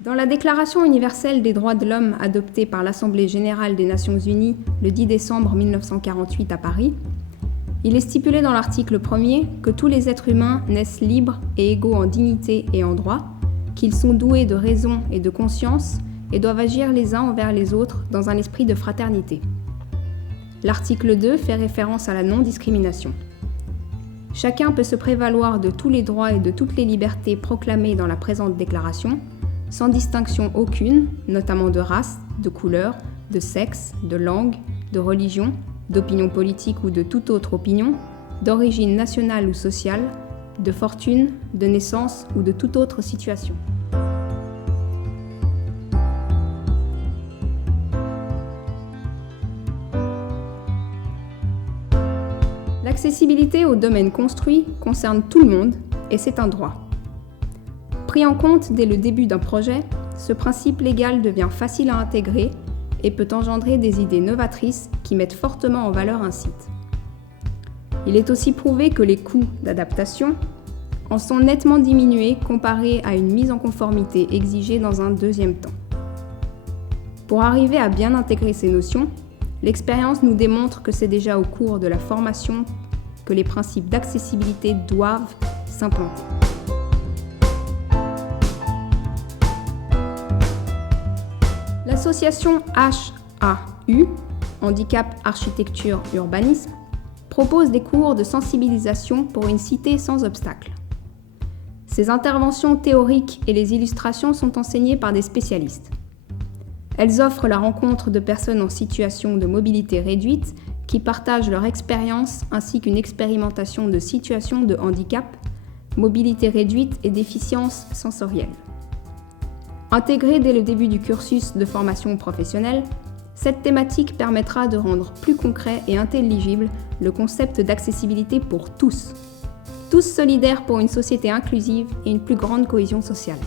Dans la Déclaration universelle des droits de l'homme adoptée par l'Assemblée générale des Nations unies le 10 décembre 1948 à Paris, il est stipulé dans l'article 1er que tous les êtres humains naissent libres et égaux en dignité et en droit, qu'ils sont doués de raison et de conscience et doivent agir les uns envers les autres dans un esprit de fraternité. L'article 2 fait référence à la non-discrimination. Chacun peut se prévaloir de tous les droits et de toutes les libertés proclamées dans la présente déclaration, sans distinction aucune, notamment de race, de couleur, de sexe, de langue, de religion, d'opinion politique ou de toute autre opinion, d'origine nationale ou sociale, de fortune, de naissance ou de toute autre situation. L'accessibilité au domaine construit concerne tout le monde et c'est un droit. Pris en compte dès le début d'un projet, ce principe légal devient facile à intégrer et peut engendrer des idées novatrices qui mettent fortement en valeur un site. Il est aussi prouvé que les coûts d'adaptation en sont nettement diminués comparés à une mise en conformité exigée dans un deuxième temps. Pour arriver à bien intégrer ces notions, l'expérience nous démontre que c'est déjà au cours de la formation que les principes d'accessibilité doivent s'implanter. L'association HAU, Handicap Architecture Urbanisme, propose des cours de sensibilisation pour une cité sans obstacle. Ces interventions théoriques et les illustrations sont enseignées par des spécialistes. Elles offrent la rencontre de personnes en situation de mobilité réduite qui partagent leur expérience ainsi qu'une expérimentation de situations de handicap, mobilité réduite et déficience sensorielle. Intégrée dès le début du cursus de formation professionnelle, cette thématique permettra de rendre plus concret et intelligible le concept d'accessibilité pour tous solidaires pour une société inclusive et une plus grande cohésion sociale.